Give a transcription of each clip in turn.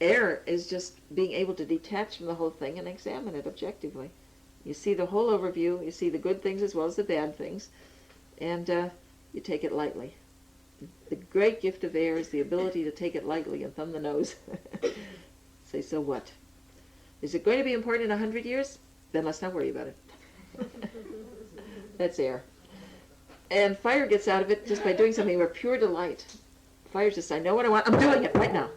Air is just being able to detach from the whole thing and examine it objectively. You see the whole overview, you see the good things as well as the bad things, and you take it lightly. The great gift of air is the ability to take it lightly and thumb the nose. Say, so what? Is it going to be important in 100 years? Then let's not worry about it. That's air. And fire gets out of it just by doing something with pure delight. Fire's just, I know what I want, I'm doing it right now.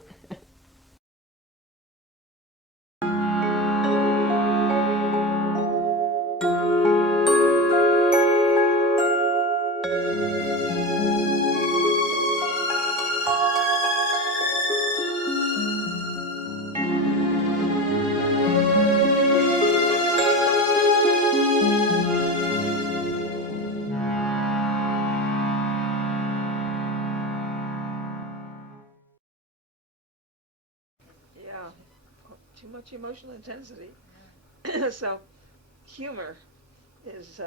Yeah, too much emotional intensity. So humor is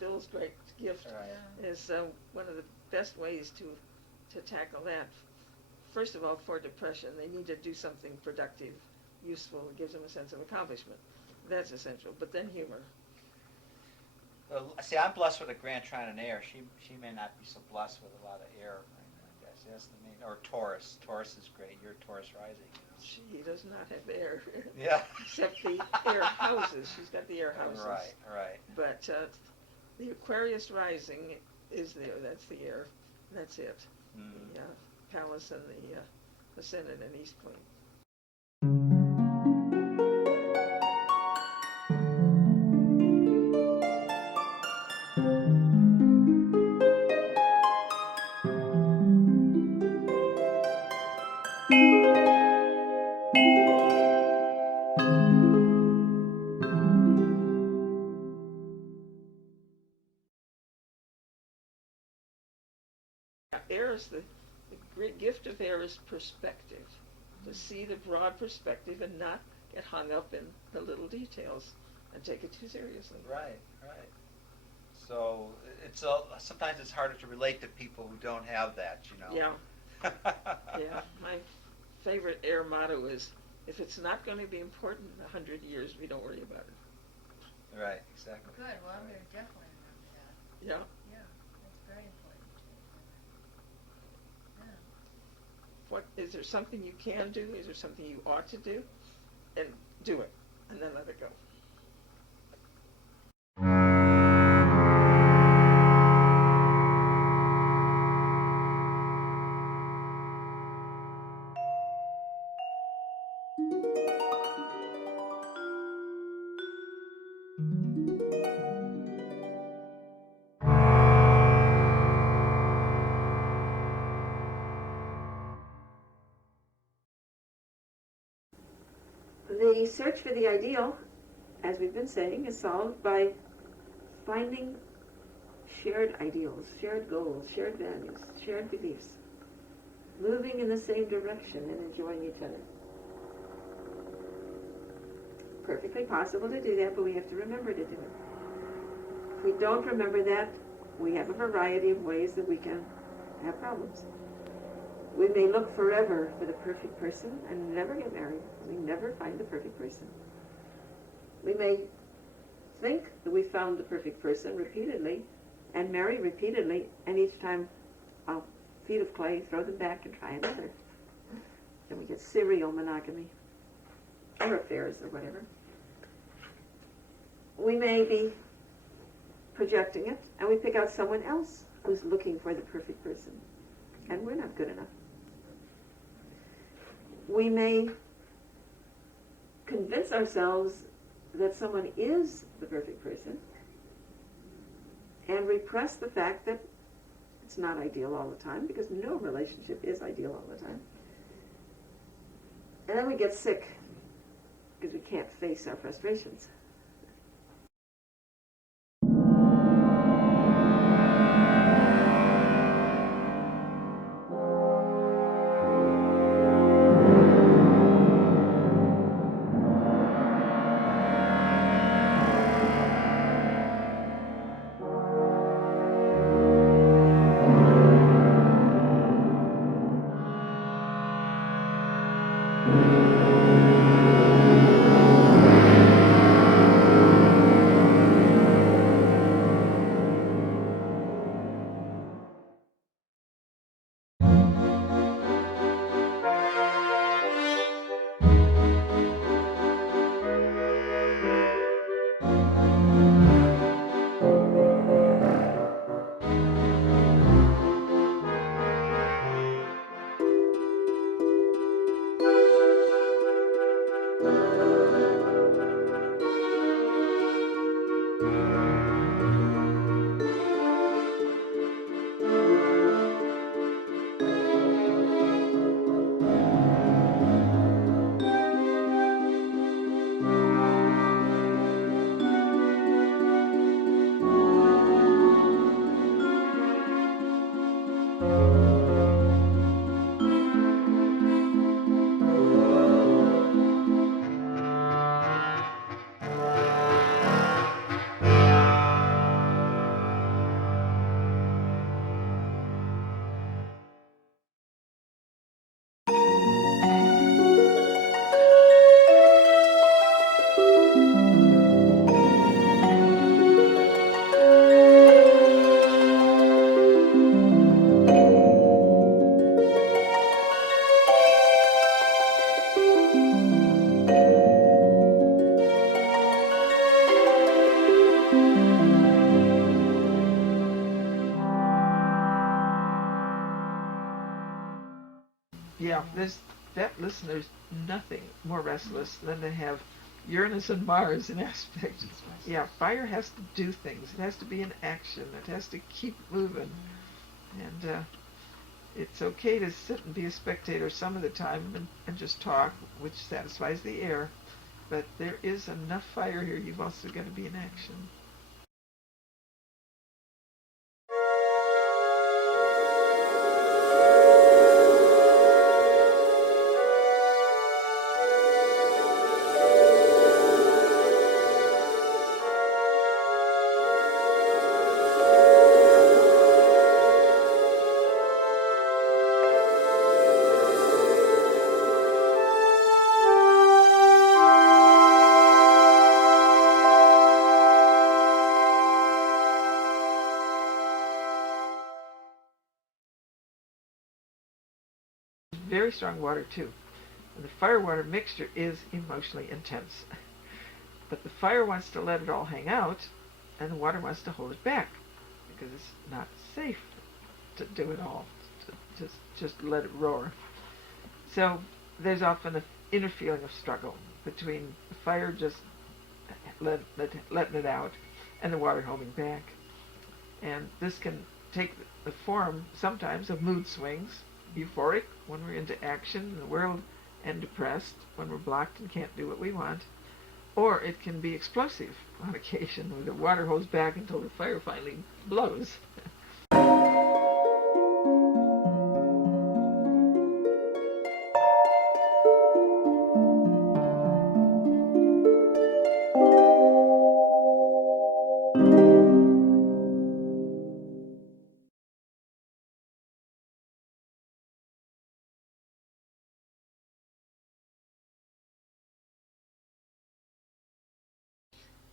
Bill's great gift. Right. Is one of the best ways to tackle that. First of all, for depression, they need to do something productive, useful, that gives them a sense of accomplishment. That's essential. But then humor. See, I'm blessed with a Grand Trine in air. She may not be so blessed with a lot of air. I guess that's the main. Or Taurus. Taurus is great. You're Taurus rising. She does not have air. Yeah. Except the air houses. She's got the air houses. Right, right. But the Aquarius rising is there. That's the air. That's it. Mm. The palace and the Senate and East Point. Air is the great gift of air is perspective, to see the broad perspective and not get hung up in the little details and take it too seriously. Right, right. So sometimes it's harder to relate to people who don't have that, you know. Yeah. Yeah. My favorite air motto is, if it's not going to be important in 100 years, we don't worry about it. Right, exactly. Good. Well, I'm going to definitely remember that. Yeah. Yeah, that's very important. What is there something you can do? Is there something you ought to do? And do it, and then let it go. The search for the ideal, as we've been saying, is solved by finding shared ideals, shared goals, shared values, shared beliefs, moving in the same direction and enjoying each other. Perfectly possible to do that, but we have to remember to do it. If we don't remember that, we have a variety of ways that we can have problems. We may look forever for the perfect person and never get married. We never find the perfect person. We may think that we found the perfect person repeatedly and marry repeatedly, and each time I'll feet of clay, throw them back and try another. Then we get serial monogamy or affairs or whatever. We may be projecting it and we pick out someone else who's looking for the perfect person, and we're not good enough. We may convince ourselves that someone is the perfect person and repress the fact that it's not ideal all the time, because no relationship is ideal all the time. And then we get sick because we can't face our frustrations. Yeah, there's nothing more restless than to have Uranus and Mars in aspect. Yeah, fire has to do things. It has to be in action. It has to keep moving. And it's okay to sit and be a spectator some of the time and just talk, which satisfies the air. But there is enough fire here. You've also got to be in action. Very strong water too. And the fire-water mixture is emotionally intense. But the fire wants to let it all hang out, and the water wants to hold it back, because it's not safe to do it all, to just let it roar. So there's often an inner feeling of struggle between the fire just letting it out and the water holding back. And this can take the form sometimes of mood swings, euphoric when we're into action in the world, and depressed when we're blocked and can't do what we want. Or it can be explosive on occasion, where the water holds back until the fire finally blows.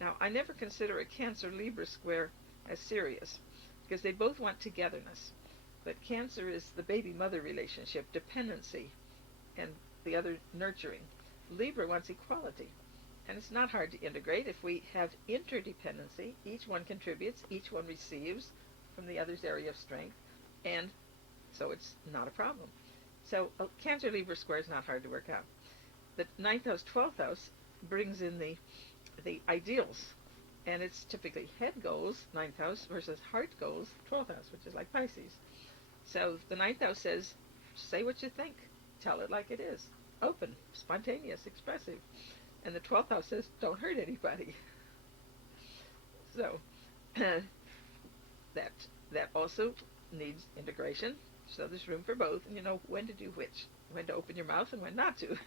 Now, I never consider a Cancer-Libra square as serious, because they both want togetherness. But Cancer is the baby-mother relationship, dependency, and the other nurturing. Libra wants equality, and it's not hard to integrate. If we have interdependency, each one contributes, each one receives from the other's area of strength, and so it's not a problem. So a Cancer-Libra square is not hard to work out. The 9th house, 12th house brings in the ideals. And it's typically head goals, 9th house, versus heart goals, 12th house, which is like Pisces. So the 9th house says, say what you think. Tell it like it is. Open, spontaneous, expressive. And the 12th house says, don't hurt anybody. So that also needs integration. So there's room for both, and you know when to do which. When to open your mouth and when not to.